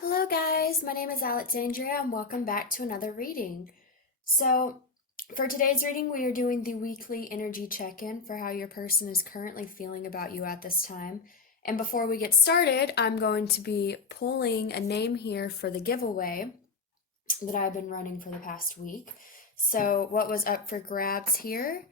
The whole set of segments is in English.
Hello guys, my name is Alexandria and welcome back to another reading. So, for today's reading, we are doing the weekly energy check-in for how your person is currently feeling about you at this time. And before we get started, I'm going to be pulling a name here for the giveaway that I've been running for the past week. So, what was up for grabs here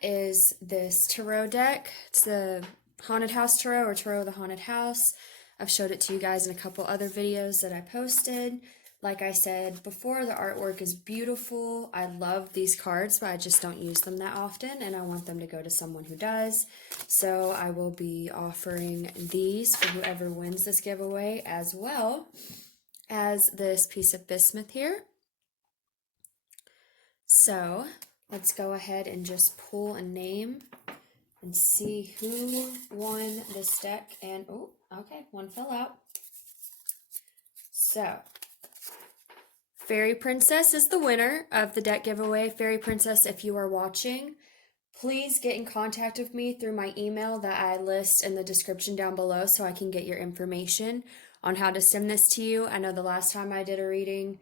is this tarot deck. It's the Haunted House Tarot or Tarot of the Haunted House. I've showed it to you guys in a couple other videos that I posted. Like I said before, the artwork is beautiful. I love these cards, but I just don't use them that often, and I want them to go to someone who does. So I will be offering these for whoever wins this giveaway, as well as this piece of bismuth here. So let's go ahead and just pull a name and see who won this deck. And oh, okay, one fell out. So Fairy Princess is the winner of the deck giveaway. Fairy Princess, if you are watching, please get in contact with me through my email that I list in the description down below so I can get your information on how to send this to you. I know the last time I did a reading,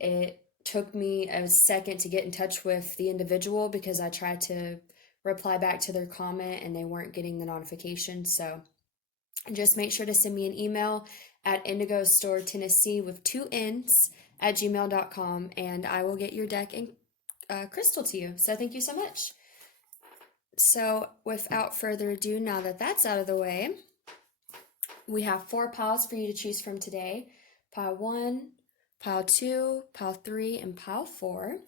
it took me a second to get in touch with the individual because I tried to reply back to their comment and they weren't getting the notification. So just make sure to send me an email at Indigo Store Tennessee with 2 N's at gmail.com and I will get your deck and crystal to you. So thank you so much. So without further ado, now that that's out of the way, we have 4 piles for you to choose from today. Pile 1, pile 2, pile 3, and pile 4.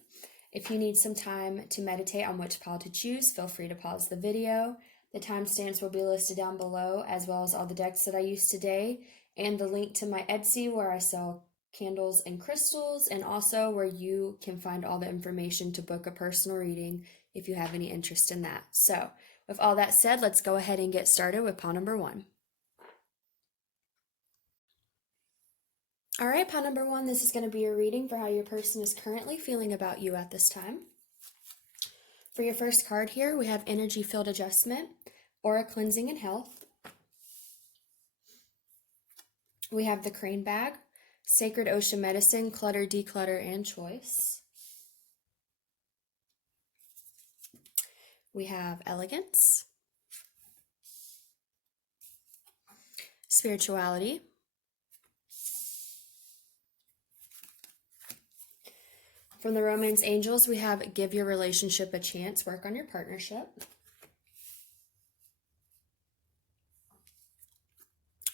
If you need some time to meditate on which pile to choose, feel free to pause the video. The timestamps will be listed down below, as well as all the decks that I used today, and the link to my Etsy where I sell candles and crystals, and also where you can find all the information to book a personal reading if you have any interest in that. So, with all that said, let's go ahead and get started with pile number 1. All right, pile number 1, this is going to be a reading for how your person is currently feeling about you at this time. For your first card here, we have Energy Field Adjustment, Aura Cleansing and Health. We have the Crane Bag, Sacred Ocean Medicine, Clutter, Declutter, and Choice. We have Elegance, Spirituality, from the Romance Angels, we have Give Your Relationship a Chance, Work on Your Partnership.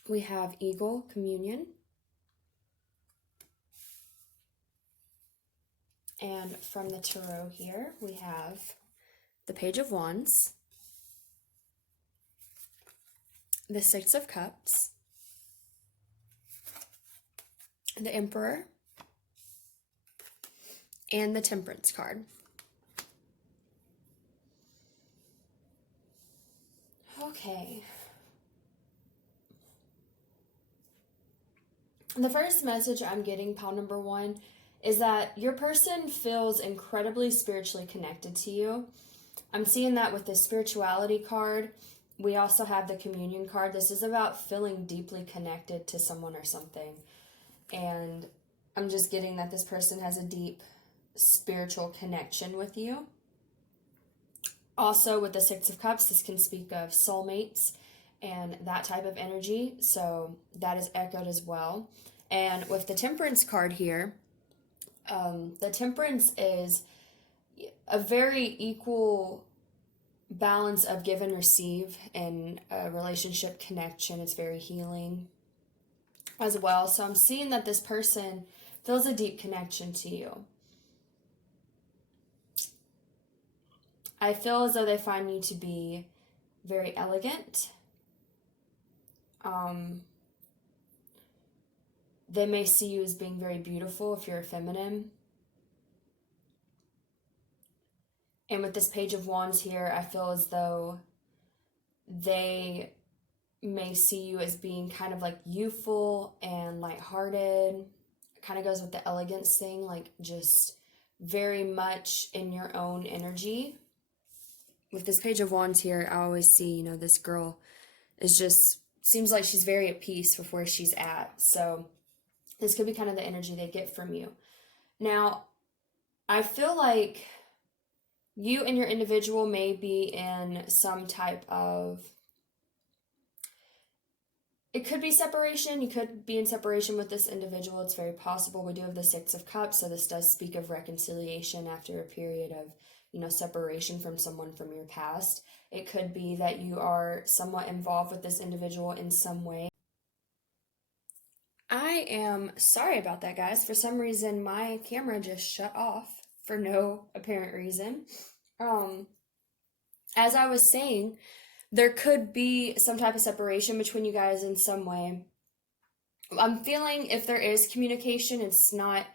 We have Eagle, Communion. And from the Tarot here, we have the Page of Wands, the Six of Cups, the Emperor, and the Temperance card. Okay. The first message I'm getting, pile number 1, is that your person feels incredibly spiritually connected to you. I'm seeing that with the spirituality card. We also have the communion card. This is about feeling deeply connected to someone or something. And I'm just getting that this person has a deep spiritual connection with you. Also, with the Six of Cups, this can speak of soulmates and that type of energy. So that is echoed as well. And with the Temperance card here, the Temperance is a very equal balance of give and receive in a relationship connection. It's very healing as well. So I'm seeing that this person feels a deep connection to you. I feel as though they find you to be very elegant. They may see you as being very beautiful if you're feminine. And with this Page of Wands here, I feel as though they may see you as being kind of like youthful and lighthearted. It kind of goes with the elegance thing, like just very much in your own energy. With this Page of Wands here, I always see, this girl is just, seems like she's very at peace with where she's at. So This could be kind of the energy they get from you. Now, I feel like you and your individual may be in some type of, it could be separation. You could be in separation with this individual. It's very possible. We do have the Six of Cups, so this does speak of reconciliation after a period of, separation from someone from your past. It could be that you are somewhat involved with this individual in some way. I am sorry about that, guys. For some reason, my camera just shut off for no apparent reason. As I was saying, there could be some type of separation between you guys in some way. I'm feeling if there is communication, it's not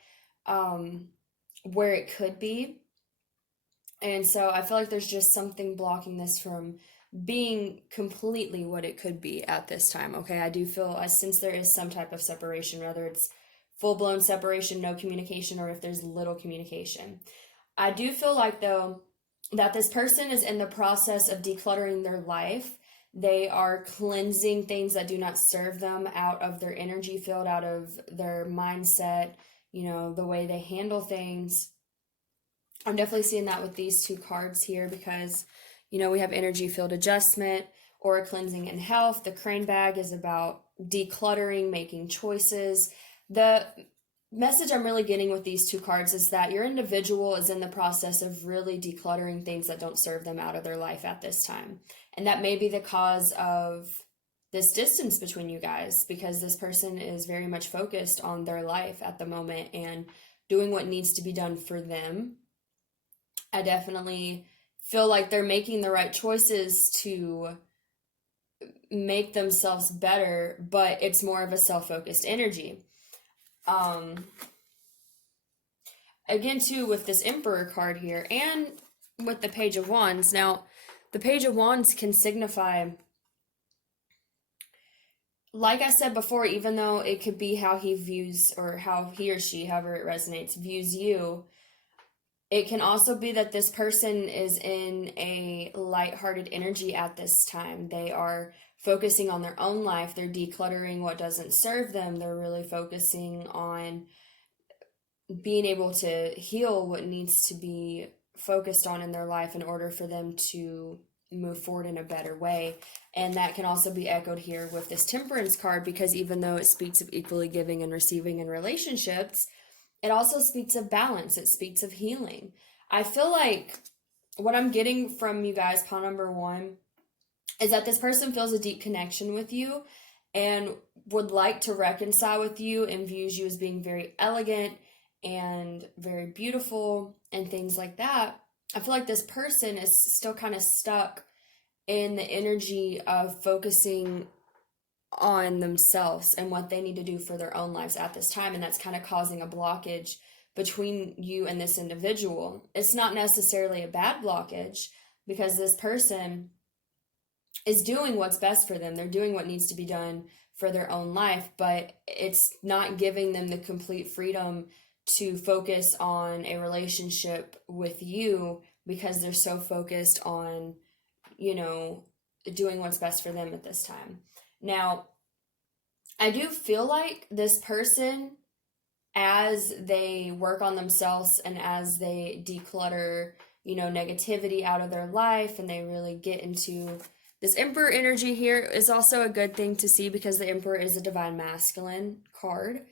where it could be. And so I feel like there's just something blocking this from being completely what it could be at this time. Okay, I do feel, since there is some type of separation, whether it's full-blown separation, no communication, or if there's little communication. I do feel like, though, that this person is in the process of decluttering their life. They are cleansing things that do not serve them out of their energy field, out of their mindset, the way they handle things. I'm definitely seeing that with these two cards here because, we have energy field adjustment or cleansing and health. The crane bag is about decluttering, making choices. The message I'm really getting with these two cards is that your individual is in the process of really decluttering things that don't serve them out of their life at this time. And that may be the cause of this distance between you guys, because this person is very much focused on their life at the moment and doing what needs to be done for them. I definitely feel like they're making the right choices to make themselves better, but it's more of a self-focused energy. Again, too, with this Emperor card here and with the Page of Wands. Now, the Page of Wands can signify, like I said before, even though it could be how he views, or how he or she, however it resonates, views you, it can also be that this person is in a lighthearted energy at this time. They are focusing on their own life. They're decluttering what doesn't serve them. They're really focusing on being able to heal what needs to be focused on in their life in order for them to move forward in a better way. And that can also be echoed here with this Temperance card, because even though it speaks of equally giving and receiving in relationships, it also speaks of balance. It speaks of healing. I feel like what I'm getting from you guys, pile number one, is that this person feels a deep connection with you and would like to reconcile with you and views you as being very elegant and very beautiful and things like that. I feel like this person is still kind of stuck in the energy of focusing on themselves and what they need to do for their own lives at this time, and that's kind of causing a blockage between you and this individual. It's not necessarily a bad blockage, because this person is doing what's best for them. They're doing what needs to be done for their own life, but it's not giving them the complete freedom to focus on a relationship with you, because they're so focused on, doing what's best for them at this time. Now, I do feel like this person, as they work on themselves and as they declutter, negativity out of their life, and they really get into this Emperor energy here, is also a good thing to see, because the Emperor is a divine masculine card.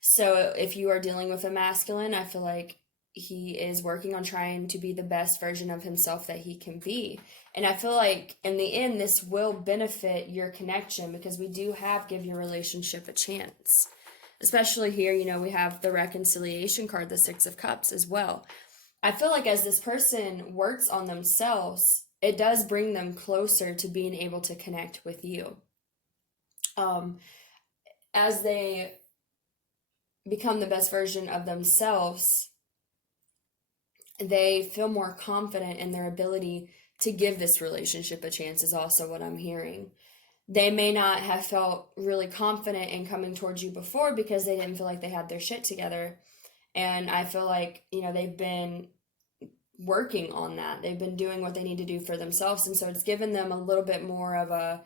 So if you are dealing with a masculine, I feel like he is working on trying to be the best version of himself that he can be. And I feel like in the end, this will benefit your connection, because we do have give your relationship a chance. Especially here, we have the reconciliation card, the Six of Cups as well. I feel like as this person works on themselves, it does bring them closer to being able to connect with you. As they become the best version of themselves, they feel more confident in their ability to give this relationship a chance, is also what I'm hearing. They may not have felt really confident in coming towards you before, because they didn't feel like they had their shit together. And I feel like, they've been working on that. They've been doing what they need to do for themselves. And so it's given them a little bit more of a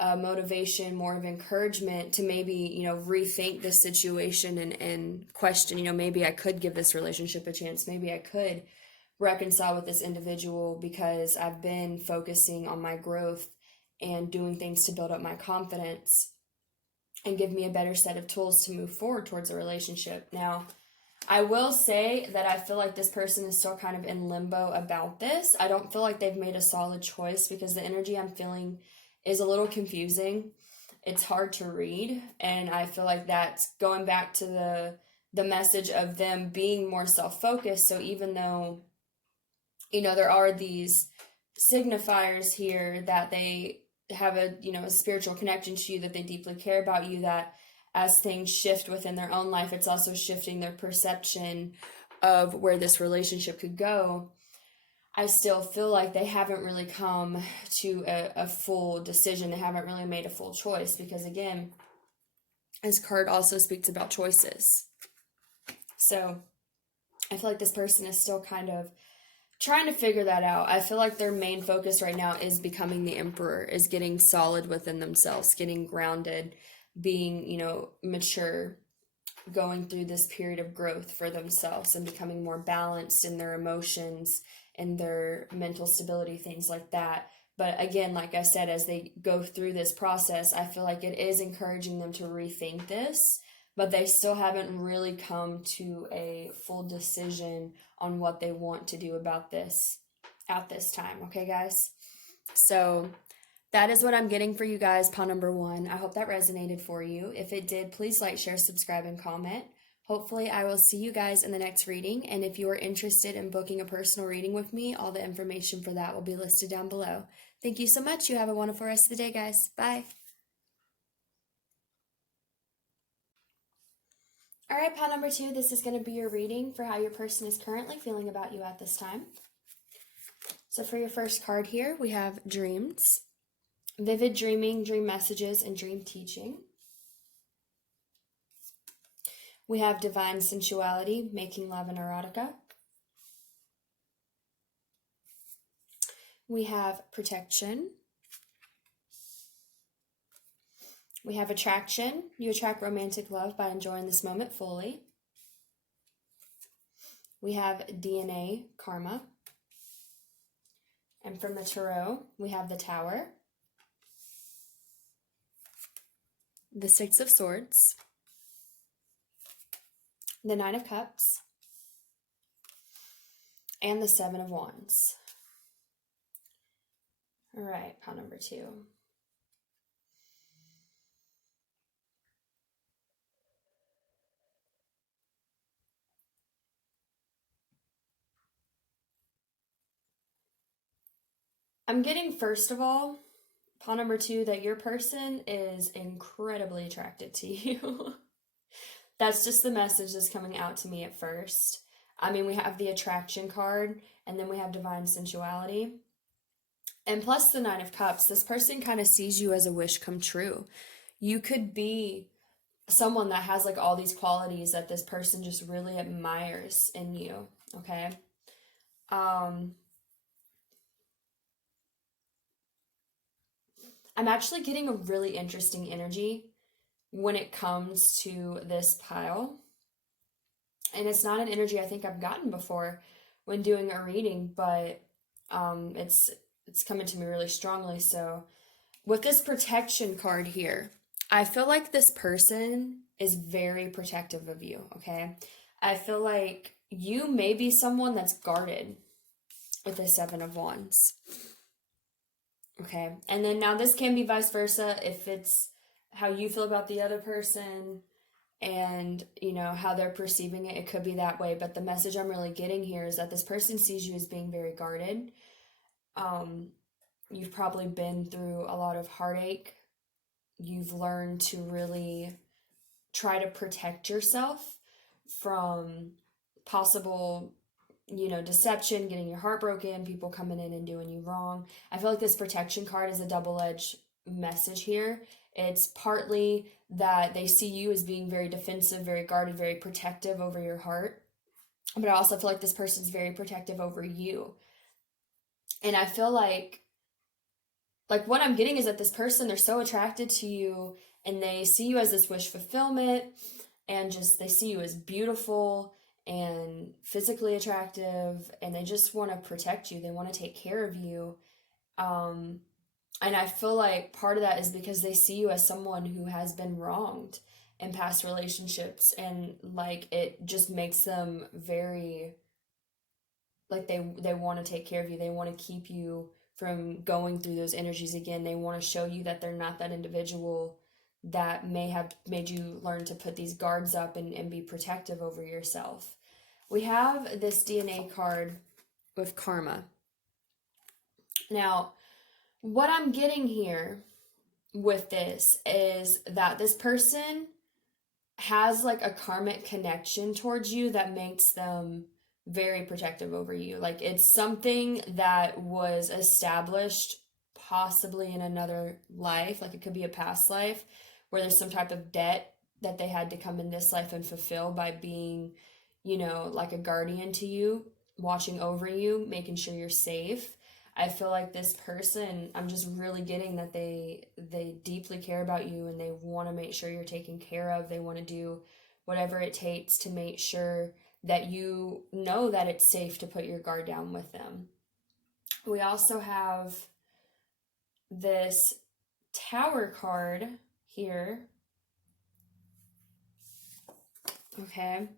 motivation, more of encouragement to maybe, rethink this situation and question, maybe I could give this relationship a chance. Maybe I could reconcile with this individual because I've been focusing on my growth and doing things to build up my confidence and give me a better set of tools to move forward towards a relationship. Now, I will say that I feel like this person is still kind of in limbo about this. I don't feel like they've made a solid choice because the energy I'm feeling is a little confusing. It's hard to read, and I feel like that's going back to the message of them being more self-focused. So even though, there are these signifiers here that they have a spiritual connection to you, that they deeply care about you, that as things shift within their own life, it's also shifting their perception of where this relationship could go. I still feel like they haven't really come to a full decision. They haven't really made a full choice because, again, this card also speaks about choices. So I feel like this person is still kind of trying to figure that out. I feel like their main focus right now is becoming the emperor, is getting solid within themselves, getting grounded, being, mature, going through this period of growth for themselves and becoming more balanced in their emotions and their mental stability, things like that. But again, like I said, as they go through this process, I feel like it is encouraging them to rethink this, but they still haven't really come to a full decision on what they want to do about this at this time. Okay, guys? So that is what I'm getting for you guys, pile number 1. I hope that resonated for you. If it did, please like, share, subscribe, and comment. Hopefully, I will see you guys in the next reading. And if you are interested in booking a personal reading with me, all the information for that will be listed down below. Thank you so much. You have a wonderful rest of the day, guys. Bye. All right, pile number 2, this is going to be your reading for how your person is currently feeling about you at this time. So for your first card here, we have dreams. Vivid dreaming, dream messages, and dream teaching. We have divine sensuality, making love and erotica. We have protection. We have attraction. You attract romantic love by enjoying this moment fully. We have DNA, karma. And from the tarot, we have the Tower, the Six of Swords, the Nine of Cups, and the Seven of Wands. All right, pile number 2. I'm getting, first of all, pile number 2, that your person is incredibly attracted to you. That's just the message that's coming out to me at first. I mean, we have the attraction card, and then we have divine sensuality. And plus the Nine of Cups, this person kind of sees you as a wish come true. You could be someone that has like all these qualities that this person just really admires in you, okay? I'm actually getting a really interesting energy when it comes to this pile. And it's not an energy I think I've gotten before when doing a reading, but it's coming to me really strongly. So with this protection card here, I feel like this person is very protective of you, okay? I feel like you may be someone that's guarded with the Seven of Wands. Okay, and then now this can be vice versa if it's how you feel about the other person and, how they're perceiving it. It could be that way, but the message I'm really getting here is that this person sees you as being very guarded. You've probably been through a lot of heartache. You've learned to really try to protect yourself from possible deception, getting your heart broken, people coming in and doing you wrong. I feel like this protection card is a double-edged message here. It's partly that they see you as being very defensive, very guarded, very protective over your heart. But I also feel like this person's very protective over you. And I feel like like what I'm getting is that this person, they're so attracted to you and they see you as this wish fulfillment, and just they see you as beautiful and physically attractive, and they just want to protect you. They want to take care of you. Um, and I feel like part of that is because they see you as someone who has been wronged in past relationships, and like it just makes them very, like they want to take care of you. They want to keep you from going through those energies again. They want to show you that they're not that individual that may have made you learn to put these guards up and be protective over yourself. We have this DNA card with karma. Now, what I'm getting here with this is that this person has like a karmic connection towards you that makes them very protective over you. Like it's something that was established possibly in another life, like it could be a past life where there's some type of debt that they had to come in this life and fulfill by being, like a guardian to you, watching over you, making sure you're safe. I feel like this person, I'm just really getting that they deeply care about you and they want to make sure you're taken care of. They want to do whatever it takes to make sure that you know that it's safe to put your guard down with them. We also have this Tower card here. Okay.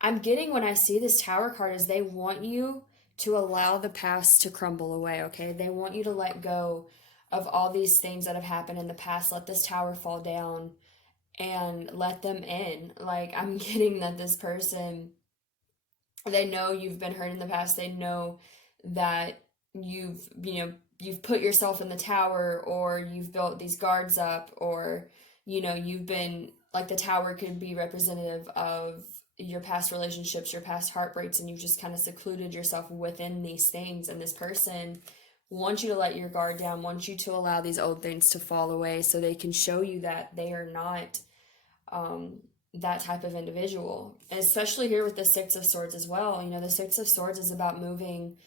I'm getting when I see this Tower card is they want you to allow the past to crumble away, okay? They want you to let go of all these things that have happened in the past. Let this tower fall down and let them in. Like, I'm getting that this person, they know you've been hurt in the past. They know that you've put yourself in the tower, or you've built these guards up, or, you've been, like the tower could be representative of your past relationships, your past heartbreaks, and you've just kind of secluded yourself within these things. And this person wants you to let your guard down, wants you to allow these old things to fall away so they can show you that they are not that type of individual. And especially here with the Six of Swords as well. The Six of Swords is about moving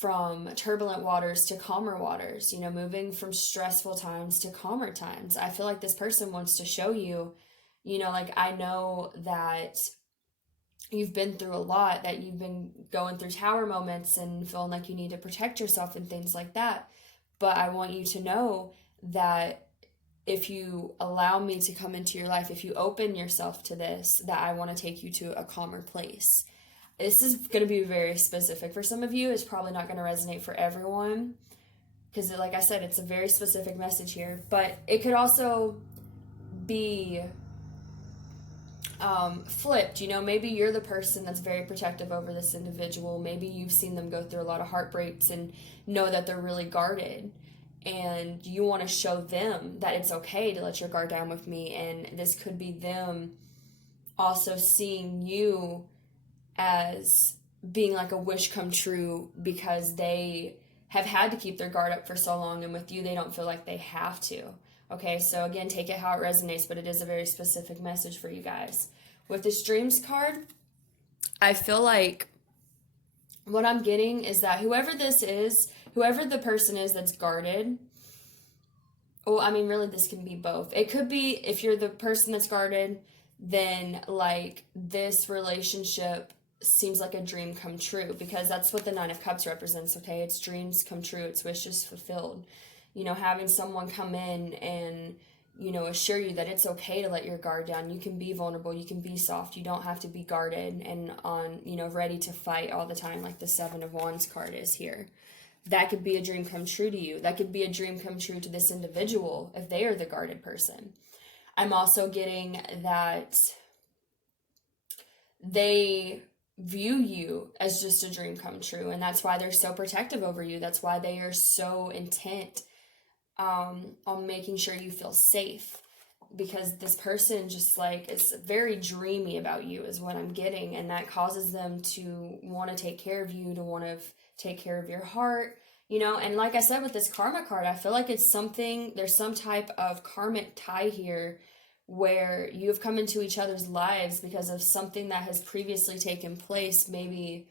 from turbulent waters to calmer waters, moving from stressful times to calmer times. I feel like this person wants to show you, like I know that you've been through a lot, that you've been going through tower moments and feeling like you need to protect yourself and things like that. But I want you to know that if you allow me to come into your life, if you open yourself to this, that I want to take you to a calmer place. This is going to be very specific. For some of you, it's probably not going to resonate for everyone because, like I said, it's a very specific message here. But it could also be flipped. Maybe you're the person that's very protective over this individual. Maybe you've seen them go through a lot of heartbreaks and know that they're really guarded. And you want to show them that it's okay to let your guard down with me. And this could be them also seeing you as being like a wish come true because they have had to keep their guard up for so long, and with you they don't feel like they have to. Okay, so again, take it how it resonates, but it is a very specific message for you guys. With this Dreams card, I feel like what I'm getting is that whoever this is, whoever the person is that's guarded, well, I mean, really, this can be both. It could be if you're the person that's guarded, then like this relationship seems like a dream come true, because that's what the Nine of Cups represents, okay? It's dreams come true, it's wishes fulfilled. Having someone come in and, assure you that it's okay to let your guard down. You can be vulnerable, you can be soft, you don't have to be guarded and on, ready to fight all the time like the Seven of Wands card is here. That could be a dream come true to you. That could be a dream come true to this individual if they are the guarded person. I'm also getting that they view you as just a dream come true, and that's why they're so protective over you. That's why they are so intent on making sure you feel safe, because this person just like is very dreamy about you is what I'm getting, and that causes them to want to take care of you, to want to take care of your heart, and like I said with this karma card, I feel like it's something, there's some type of karmic tie here where you have come into each other's lives because of something that has previously taken place. Maybe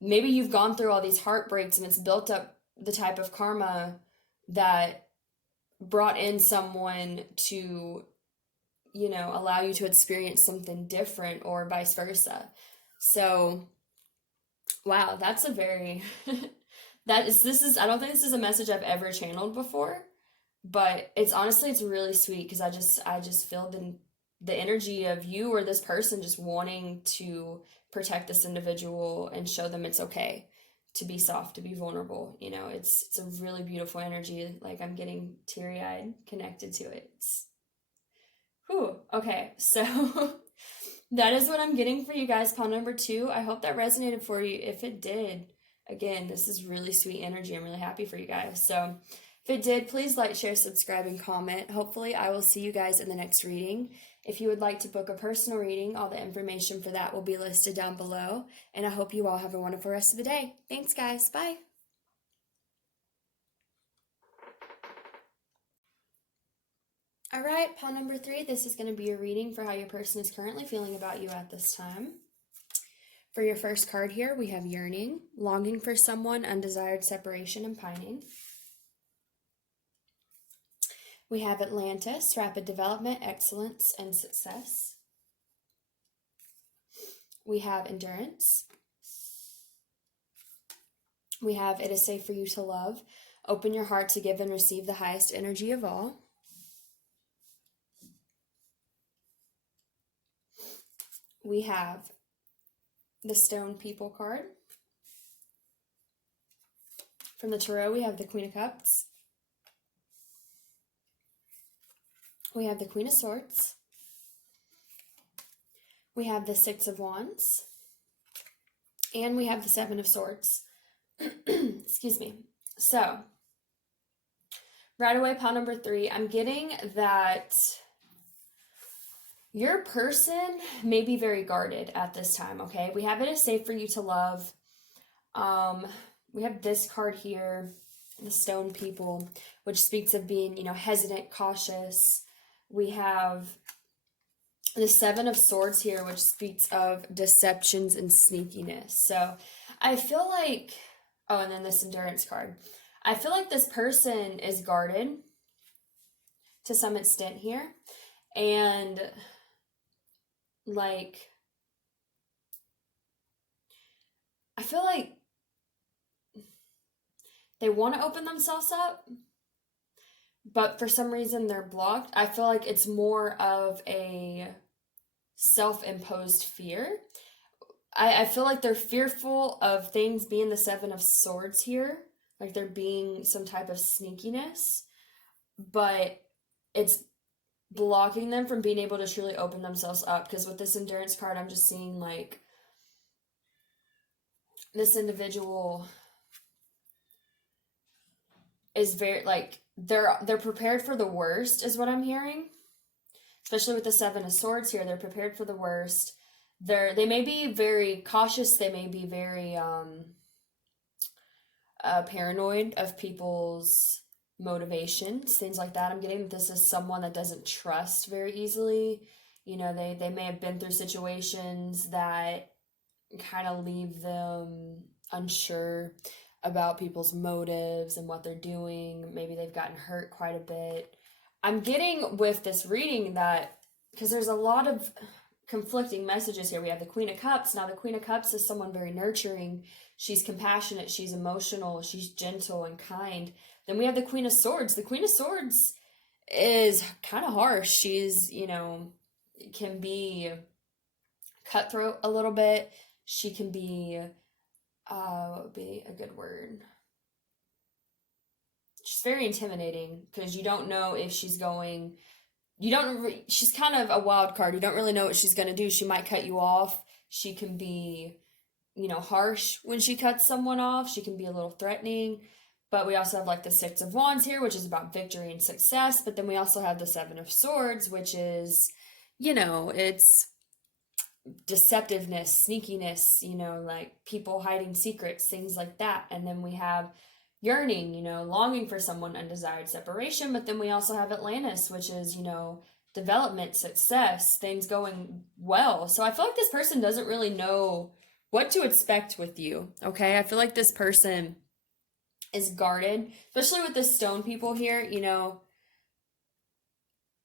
you've gone through all these heartbreaks and it's built up the type of karma that brought in someone to, allow you to experience something different or vice versa. So, wow, that's a very, I don't think this is a message I've ever channeled before, but it's really sweet because I just feel the energy of you or this person just wanting to protect this individual and show them it's okay to be soft, to be vulnerable. It's a really beautiful energy. Like, I'm getting teary-eyed connected to it. Whew. Okay, so that is what I'm getting for you guys, pile number 2. I hope that resonated for you. If it did, again, this is really sweet energy. I'm really happy for you guys. So if it did, please like, share, subscribe, and comment. Hopefully, I will see you guys in the next reading. If you would like to book a personal reading, all the information for that will be listed down below. And I hope you all have a wonderful rest of the day. Thanks, guys. Bye. All right, pile number 3, this is going to be a reading for how your person is currently feeling about you at this time. For your first card here, we have yearning, longing for someone, undesired separation, and pining. We have Atlantis, rapid development, excellence, and success. We have endurance. We have it is safe for you to love. Open your heart to give and receive the highest energy of all. We have the Stone People card. From the Tarot, we have the Queen of Cups. We have the Queen of Swords. We have the Six of Wands. And we have the Seven of Swords. Excuse me. So, right away, pile number 3, I'm getting that your person may be very guarded at this time, okay? We have it is safe for you to love. We have this card here, the Stone People, which speaks of being, hesitant, cautious. We have the Seven of Swords here, which speaks of deceptions and sneakiness. So I feel like, and then this Endurance card. I feel like this person is guarded to some extent here. And, I feel like they want to open themselves up, but for some reason they're blocked. I feel like it's more of a self-imposed fear. I feel like they're fearful of things being the Seven of Swords here, like there being some type of sneakiness, but it's blocking them from being able to truly open themselves up. Because with this Endurance card, I'm just seeing like this individual is very they're prepared for the worst is what I'm hearing. Especially with the Seven of Swords here, they're prepared for the worst. They may be very cautious, they may be very paranoid of people's motivations, things like that. I'm getting that this is someone that doesn't trust very easily. They may have been through situations that kind of leave them unsure about people's motives and what they're doing. Maybe they've gotten hurt quite a bit. I'm getting with this reading that, because there's a lot of conflicting messages here. We have the Queen of Cups. Now, the Queen of Cups is someone very nurturing. She's compassionate. She's emotional. She's gentle and kind. Then we have the Queen of Swords. The Queen of Swords is kind of harsh. She's, can be cutthroat a little bit. She can be, what would be a good word? She's very intimidating because you don't know if she's going... she's kind of a wild card. You don't really know what she's going to do. She might cut you off. She can be, harsh when she cuts someone off. She can be a little threatening. But we also have the Six of Wands here, which is about victory and success. But then we also have the Seven of Swords, which is, it's deceptiveness, sneakiness, people hiding secrets, things like that. And then we have yearning, longing for someone, undesired separation. But then we also have Atlantis, which is, development, success, things going well. So I feel like this person doesn't really know what to expect with you, okay? I feel like this person is guarded, especially with the stone people here.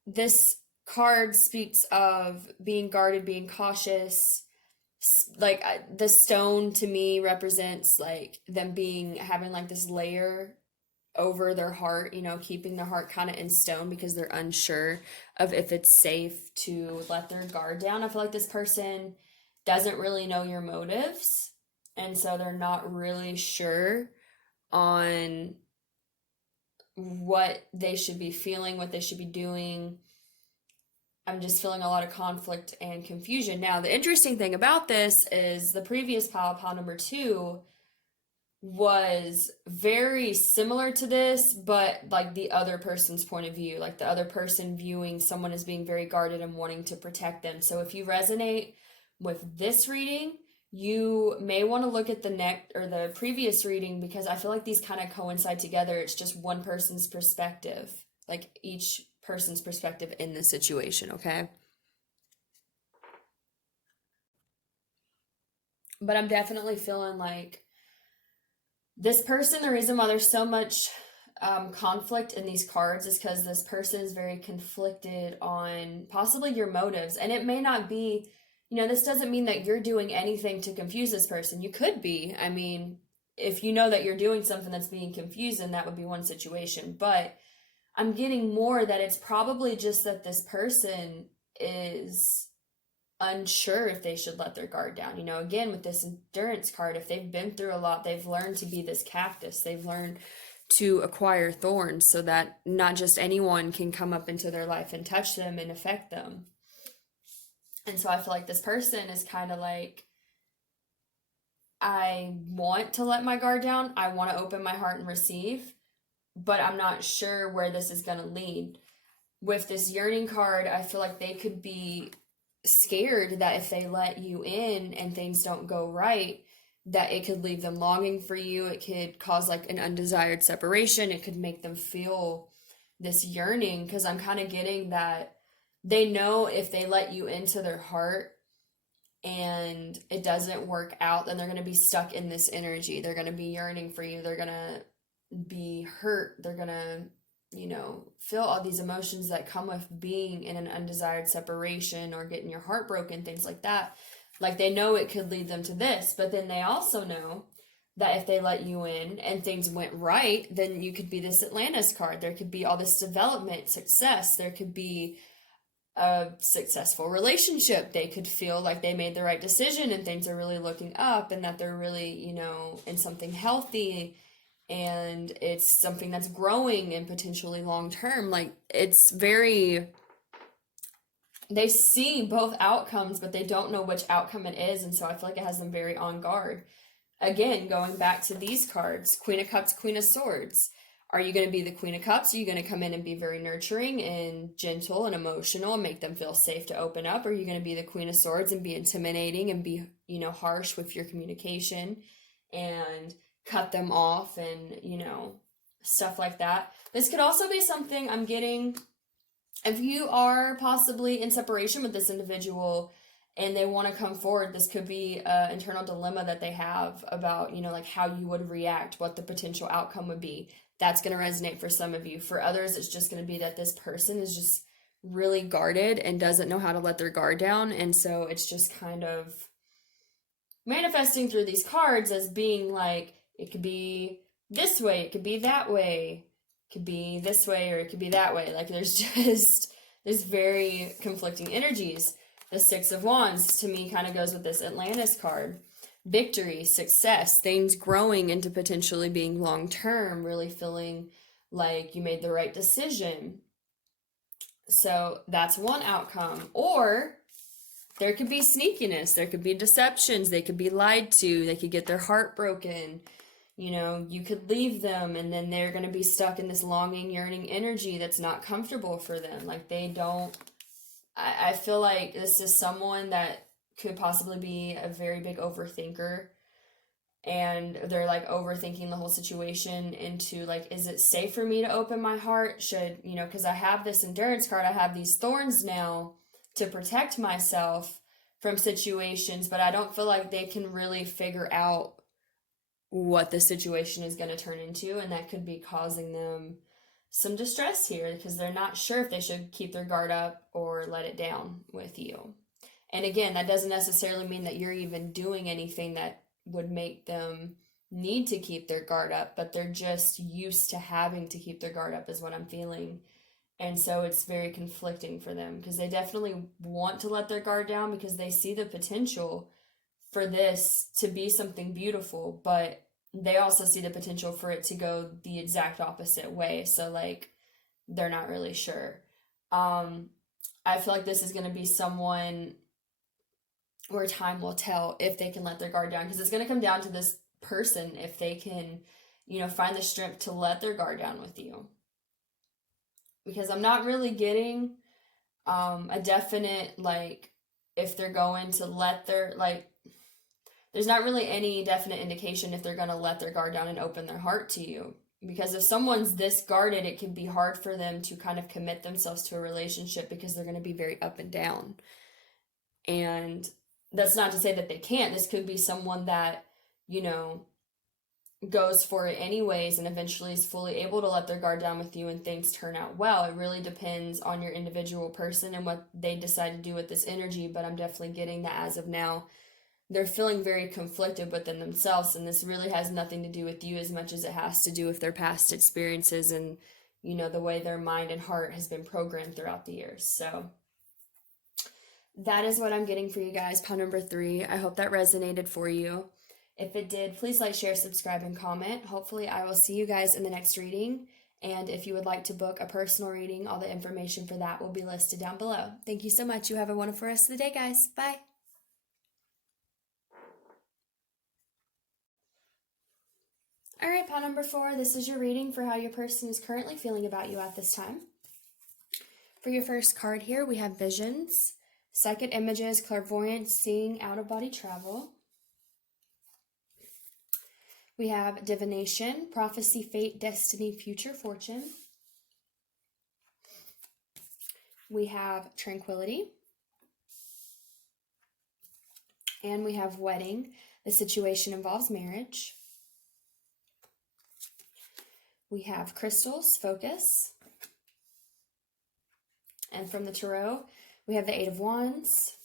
This card speaks of being guarded, being cautious. Like the stone to me represents like them being having like this layer over their heart, keeping their heart kind of in stone because they're unsure of if it's safe to let their guard down. I feel like this person doesn't really know your motives, and so they're not really sure on what they should be feeling, what they should be doing. I'm just feeling a lot of conflict and confusion. Now, the interesting thing about this is the previous pile number 2, was very similar to this, but like the other person's point of view, like the other person viewing someone as being very guarded and wanting to protect them. So if you resonate with this reading, you may want to look at the next or the previous reading, because I feel like these kind of coincide together. It's just one person's perspective, like each person's perspective in the situation, okay? But I'm definitely feeling like this person, the reason why there's so much conflict in these cards is because this person is very conflicted on possibly your motives. And it may not be, this doesn't mean that you're doing anything to confuse this person. You could be. I mean, if you know that you're doing something that's being confused, then that would be one situation. But I'm getting more that it's probably just that this person is unsure if they should let their guard down. Again, with this endurance card, if they've been through a lot, they've learned to be this cactus. They've learned to acquire thorns so that not just anyone can come up into their life and touch them and affect them. And so I feel like this person is kind of like, I want to let my guard down. I want to open my heart and receive, but I'm not sure where this is going to lead. With this yearning card, I feel like they could be scared that if they let you in and things don't go right, that it could leave them longing for you. It could cause like an undesired separation. It could make them feel this yearning, because I'm kind of getting that they know if they let you into their heart and it doesn't work out, then they're going to be stuck in this energy. They're going to be yearning for you. They're going to be hurt. They're going to feel all these emotions that come with being in an undesired separation or getting your heart broken, things like that. Like they know it could lead them to this, but then they also know that if they let you in and things went right, then you could be this Atlantis card. There could be all this development, success. There could be a successful relationship. They could feel like they made the right decision and things are really looking up and that they're really, in something healthy, and it's something that's growing and potentially long term. Like it's very, they see both outcomes, but they don't know which outcome it is. And so I feel like it has them very on guard. Again, going back to these cards, Queen of Cups, Queen of Swords. Are you going to be the Queen of Cups? Are you going to come in and be very nurturing and gentle and emotional and make them feel safe to open up? Or are you going to be the Queen of Swords and be intimidating and be, harsh with your communication and cut them off and, stuff like that? This could also be something I'm getting if you are possibly in separation with this individual and they want to come forward. This could be an internal dilemma that they have about, like how you would react, what the potential outcome would be. That's going to resonate for some of you. For others, it's just going to be that this person is just really guarded and doesn't know how to let their guard down. And so it's just kind of manifesting through these cards as being like, it could be this way, it could be that way, it could be this way, or it could be that way. Like there's very conflicting energies. The Six of Wands to me kind of goes with this Atlantis card. Victory, success, things growing into potentially being long term, really feeling like you made the right decision. So that's one outcome. Or there could be sneakiness, there could be deceptions, they could be lied to, they could get their heart broken. You could leave them and then they're going to be stuck in this longing, yearning energy that's not comfortable for them. Like they don't, I feel like this is someone that could possibly be a very big overthinker, and they're like overthinking the whole situation into like, is it safe for me to open my heart? Should, because I have this endurance card, I have these thorns now to protect myself from situations, but I don't feel like they can really figure out what the situation is going to turn into, and that could be causing them some distress here because they're not sure if they should keep their guard up or let it down with you. And again, that doesn't necessarily mean that you're even doing anything that would make them need to keep their guard up, but they're just used to having to keep their guard up, is what I'm feeling. And so it's very conflicting for them because they definitely want to let their guard down because they see the potential for this to be something beautiful, but they also see the potential for it to go the exact opposite way. So, like, they're not really sure. I feel like this is going to be someone where time will tell if they can let their guard down, because it's going to come down to this person if they can, find the strength to let their guard down with you. Because I'm not really getting a definite, like, if they're going to let their, like, there's not really any definite indication if they're going to let their guard down and open their heart to you. Because if someone's this guarded, it can be hard for them to kind of commit themselves to a relationship because they're going to be very up and down. And that's not to say that they can't. This could be someone that, goes for it anyways and eventually is fully able to let their guard down with you and things turn out well. It really depends on your individual person and what they decide to do with this energy, but I'm definitely getting that as of now, they're feeling very conflicted within themselves, and this really has nothing to do with you as much as it has to do with their past experiences and, the way their mind and heart has been programmed throughout the years. So that is what I'm getting for you guys, pile number 3. I hope that resonated for you. If it did, please like, share, subscribe, and comment. Hopefully I will see you guys in the next reading. And if you would like to book a personal reading, all the information for that will be listed down below. Thank you so much. You have a wonderful rest of the day, guys. Bye. All right, pile number 4, this is your reading for how your person is currently feeling about you at this time. For your first card here, we have visions, psychic images, clairvoyance, seeing, out-of-body travel. We have divination, prophecy, fate, destiny, future, fortune. We have tranquility. And we have wedding. The situation involves marriage. We have crystals, focus. And from the tarot, we have the 8 of Wands.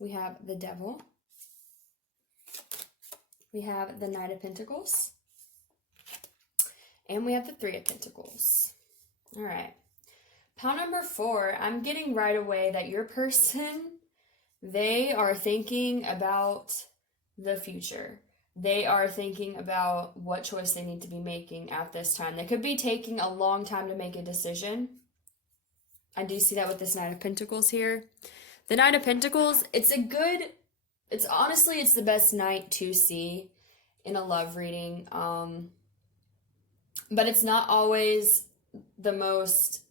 We have the Devil. We have the Knight of Pentacles. And we have the 3 of Pentacles. All right. Pile number 4, I'm getting right away that your person, they are thinking about the future. They are thinking about what choice they need to be making at this time. They could be taking a long time to make a decision. I do see that with this Knight of Pentacles here. The Knight of Pentacles, it's honestly the best knight to see in a love reading. But it's not always the most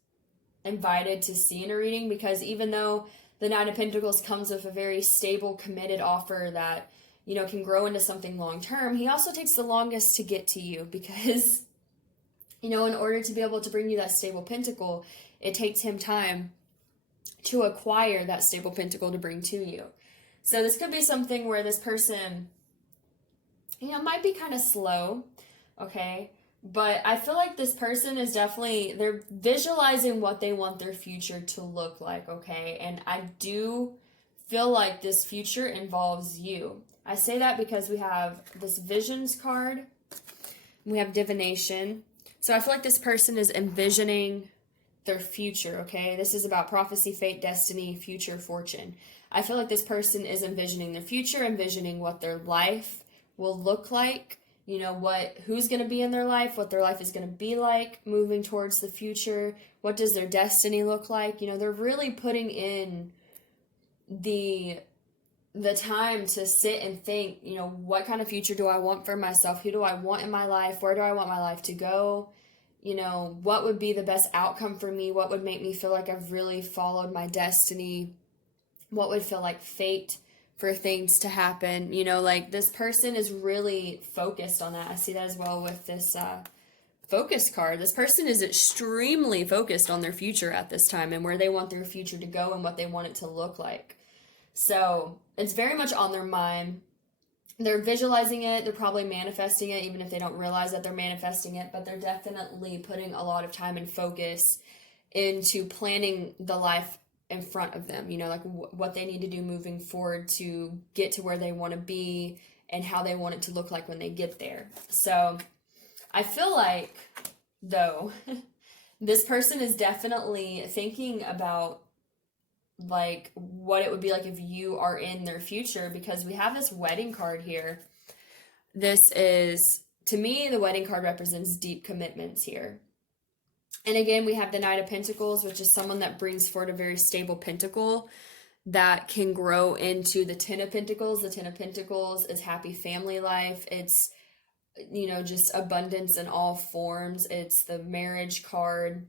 invited to see in a reading, because even though the Knight of Pentacles comes with a very stable, committed offer that, can grow into something long term, he also takes the longest to get to you because, in order to be able to bring you that stable pentacle, it takes him time to acquire that stable pentacle to bring to you. So this could be something where this person, might be kind of slow, okay? But I feel like this person is they're visualizing what they want their future to look like, okay? And I do feel like this future involves you. I say that because we have this visions card. We have divination. So I feel like this person is envisioning their future, okay? This is about prophecy, fate, destiny, future, fortune. I feel like this person is envisioning their future, envisioning what their life will look like, who's going to be in their life, what their life is going to be like moving towards the future, what does their destiny look like. They're really putting in the time to sit and think, what kind of future do I want for myself? Who do I want in my life? Where do I want my life to go? What would be the best outcome for me? What would make me feel like I've really followed my destiny? What would feel like fate for things to happen? Like this person is really focused on that. I see that as well with this focus card. This person is extremely focused on their future at this time and where they want their future to go and what they want it to look like. So it's very much on their mind. they're visualizing it, they're probably manifesting it, even if they don't realize that they're manifesting it, but they're definitely putting a lot of time and focus into planning the life in front of them, like what they need to do moving forward to get to where they want to be and how they want it to look like when they get there. So I feel like, though, this person is definitely thinking about like what it would be like if you are in their future, because we have this wedding card here. This is, to me, the wedding card represents deep commitments here. And again, we have the Knight of Pentacles, which is someone that brings forward a very stable pentacle that can grow into the Ten of Pentacles. The Ten of Pentacles is happy family life. It's, just abundance in all forms. It's the marriage card.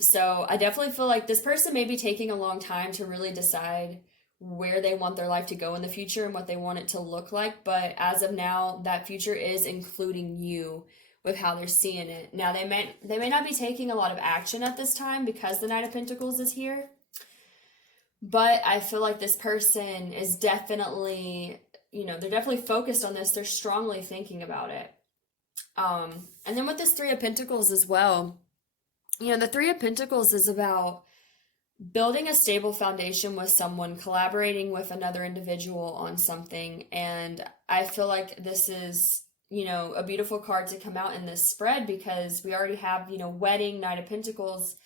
So I definitely feel like this person may be taking a long time to really decide where they want their life to go in the future and what they want it to look like. But as of now, that future is including you with how they're seeing it. Now, they may not be taking a lot of action at this time because the Knight of Pentacles is here. But I feel like this person is definitely, they're definitely focused on this. They're strongly thinking about it. And then with this Three of Pentacles as well, the Three of Pentacles is about building a stable foundation with someone, collaborating with another individual on something. And I feel like this is, a beautiful card to come out in this spread, because we already have, wedding, Knight of Pentacles,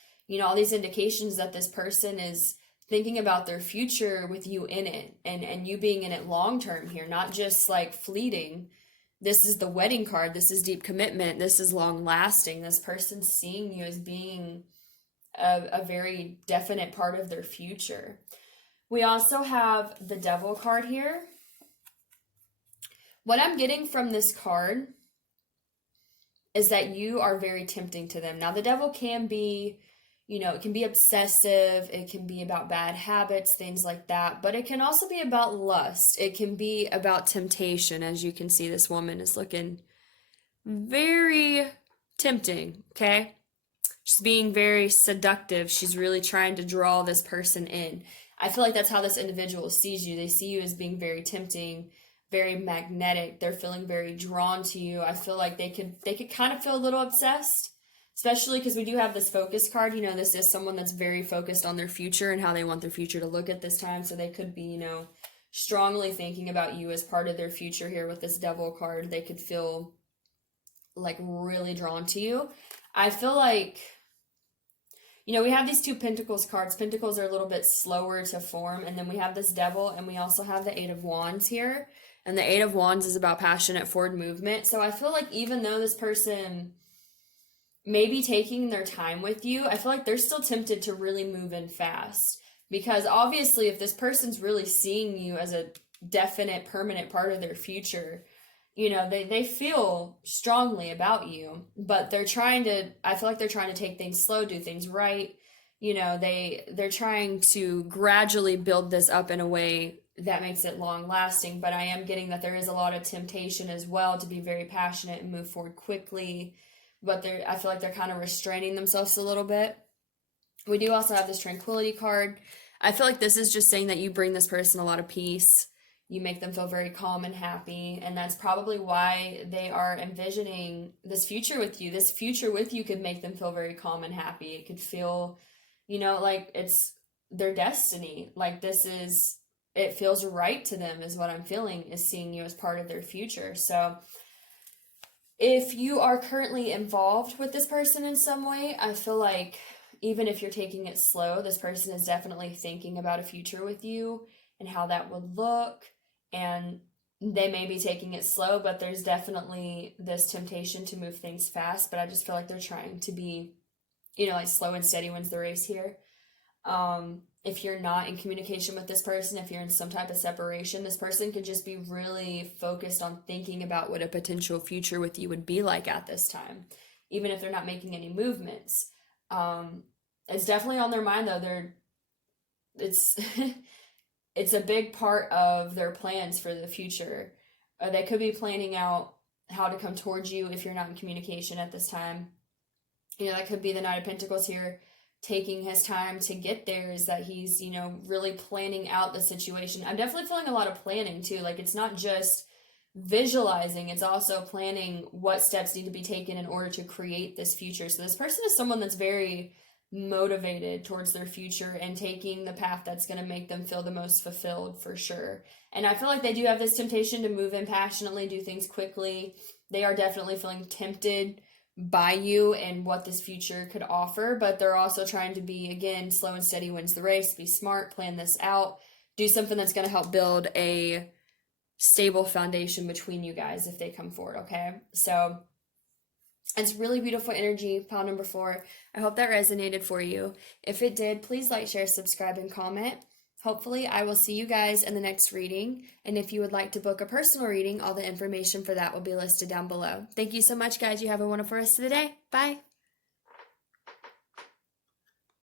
all these indications that this person is thinking about their future with you in it, and you being in it long term here, not just like fleeting. This is the wedding card. This is deep commitment. This is long lasting. This person's seeing you as being a very definite part of their future. We also have the Devil card here. What I'm getting from this card is that you are very tempting to them. Now, the Devil can be, it can be obsessive. It can be about bad habits, things like that. But it can also be about lust. It can be about temptation. As you can see, this woman is looking very tempting, okay? She's being very seductive. She's really trying to draw this person in. I feel like that's how this individual sees you. They see you as being very tempting, very magnetic. They're feeling very drawn to you. I feel like they could kind of feel a little obsessed, especially because we do have this focus card. This is someone that's very focused on their future and how they want their future to look at this time. So they could be, strongly thinking about you as part of their future here with this Devil card. They could feel like really drawn to you. I feel like, we have these two Pentacles cards. Pentacles are a little bit slower to form. And then we have this Devil, and we also have the Eight of Wands here. And the Eight of Wands is about passionate forward movement. So I feel like even though this person may be taking their time with you, I feel like they're still tempted to really move in fast. Because obviously, if this person's really seeing you as a definite, permanent part of their future, they feel strongly about you, but I feel like they're trying to take things slow, do things right. They're trying to gradually build this up in a way that makes it long lasting. But I am getting that there is a lot of temptation as well to be very passionate and move forward quickly. But I feel like they're kind of restraining themselves a little bit. We do also have this Tranquility card. I feel like this is just saying that you bring this person a lot of peace. You make them feel very calm and happy, and that's probably why they are envisioning this future with you. This future with you could make them feel very calm and happy. It could feel, like it's their destiny. Like it feels right to them is what I'm feeling, is seeing you as part of their future. So if you are currently involved with this person in some way, I feel like even if you're taking it slow, this person is definitely thinking about a future with you and how that would look. And they may be taking it slow, but there's definitely this temptation to move things fast. But I just feel like they're trying to be, like slow and steady wins the race here. If you're not in communication with this person, if you're in some type of separation, this person could just be really focused on thinking about what a potential future with you would be like at this time, even if they're not making any movements. It's definitely on their mind, though. It's it's a big part of their plans for the future. They could be planning out how to come towards you if you're not in communication at this time. That could be the Knight of Pentacles here, taking his time to get there, is that he's, really planning out the situation. I'm definitely feeling a lot of planning too. Like, it's not just visualizing, it's also planning what steps need to be taken in order to create this future. So this person is someone that's very motivated towards their future and taking the path that's going to make them feel the most fulfilled for sure. And I feel like they do have this temptation to move in passionately, do things quickly. They are definitely feeling tempted by you and what this future could offer, but they're also trying to be, again, slow and steady wins the race. Be smart, plan this out, do something that's going to help build a stable foundation between you guys if they come forward, okay? So it's really beautiful energy, pile number 4. I hope that resonated for you. If it did, please like, share, subscribe, and comment. Hopefully, I will see you guys in the next reading. And if you would like to book a personal reading, all the information for that will be listed down below. Thank you so much, guys. You have a wonderful rest of the day. Bye.